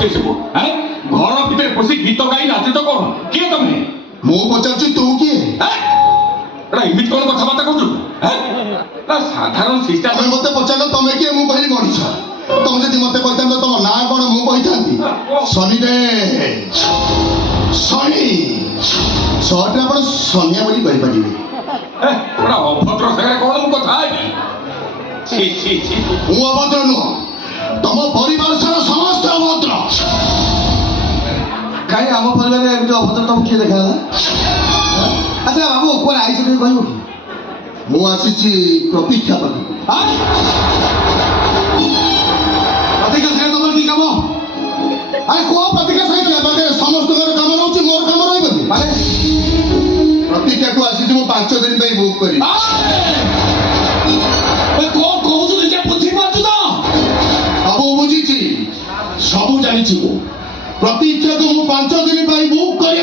ସେ ସବୁ ଘର ଭିତରେ ପଶି ଗୀତ ଗାଇ ନାଚୁଛ କଣ? କିଏ ତମେ? ମୁଁ ପଚାରୁଛି ତୁ କିଏ? ଏଟା ଏମିତି କଣ କଥାବାର୍ତ୍ତା କରୁଛୁ? ସାଧାରଣ ଶିକ୍ଷା ତମେ ମତେ ପଚାରିଲ ତମେ କିଏ? ମୁଁ କହିଲି ମଣିଷ। ତମେ ଯଦି ମତେ କହିଥାନ୍ତ ତମ ନାଁ କଣ ମୁଁ କହିଥାନ୍ତି ଶନିରେ ଶନି ସହରରେ ଆପଣ ସନିଆ ବୋଲି କହିପାରିବେ। ଅଭଦ୍ର ସାଙ୍ଗରେ କଣ ମୁଁ କଥା ହେବି? ମୁଁ ଅଭଦ୍ର ନୁହଁ, ତମ ପରିବାର ସାରା ସମସ୍ତେ ଅଭଦ୍ର। କାହିଁ ଆମ ପରିବାରରେ ଏମିତି ଅଭଦ୍ର ତମକୁ କିଏ ଦେଖାଗଲା? ଆଚ୍ଛା ବାବୁ କୁଆଡ଼େ ଆଇଛ ଟିକେ କହିବ କି? ମୁଁ ଆସିଛି ପ୍ରତୀକ୍ଷା ପାଖକୁ। ପ୍ରତୀକ୍ଷା ସାଙ୍ଗେ ତମର କି କାମ? ଆରେ କୁହ ପ୍ରତୀକ୍ଷା ସାଙ୍ଗେ ପାଖରେ ସମସ୍ତଙ୍କର କାମ ରହୁଛି, ମୋର କାମ ରହିବନି? ମାନେ ପ୍ରତୀକ୍ଷାକୁ ଆସିଛି ମୁଁ 5 ଦିନ ପାଇଁ ବୁକ୍ କରି। କଣ କହୁଛୁ ନିଜେ ବୁଝିପାରୁଛୁ ତ? ସବୁ ବୁଝିଛି, ସବୁ ଜାଣିଛି ମୁଁ। ପ୍ରତୀକ୍ଷାକୁ ମୁଁ 5 ଦିନ ପାଇଁ ବୁକ୍ କରି